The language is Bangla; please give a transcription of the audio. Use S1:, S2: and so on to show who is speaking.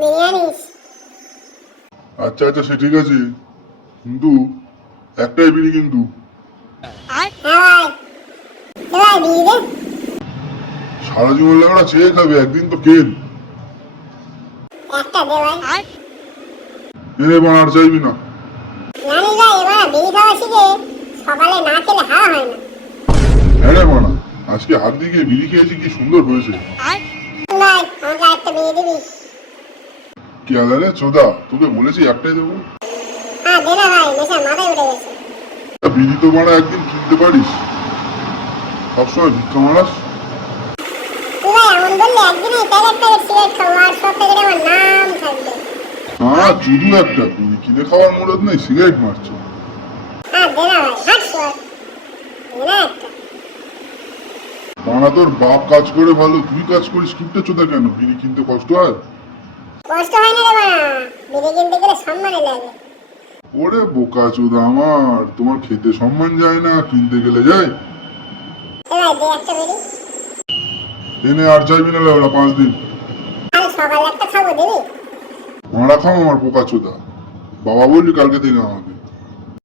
S1: বিরিয়ানিস
S2: আচ্ছা আচ্ছা সে ঠিক আছে। কিন্তু একটাই বিড়ি কিন্তু।
S1: হ্যাঁ।
S2: সারা জীবন চেয়ে খাবে একদিন তো কেন
S1: একটা
S2: বানার চাইবি না।
S1: জানিস ভাই এবার বিড়ি খাওয়া শিখে সকালে না খেলে হাওয়া হয় না।
S2: হ্যাঁ রে বানা আজকে হাত দিয়ে গিয়ে বিড়ি খেয়েছি কি সুন্দর হয়েছে। আলারে চোদা তোকে বলেছি একটাই দেবো।
S1: হ্যাঁ দে না ভাই নেশা মাথায় উঠে গেছে।
S2: বিড়ি তো বানা একদিন কিনতে পারিস? সবসময় ভিক্ষা মারাস। হ্যাঁ চুদু একটা কিনে খাওয়ার মুরত নেই সিগারেট মারছো।
S1: হ্যাঁ ভাই একটা।
S2: বানা তোর বাপ কাজ করে ভালো তুই কাজ করিস কিনতে চোদা কেন? বিড়ি কিনতে কষ্ট হয়?
S1: কষ্ট হয় না রে বিড়ি কিনতে গেলে সম্মানে লাগে।
S2: ওরে বোকা চোদা আমার তোমার খেতে সম্মান যায় না কিনতে গেলে যায় এনে আর চাইবি না ওরা পাঁচ দিন। ভাড়া খাও আমার বোকা চোদা। বাবা বললি কালকে থেকে আমাকে।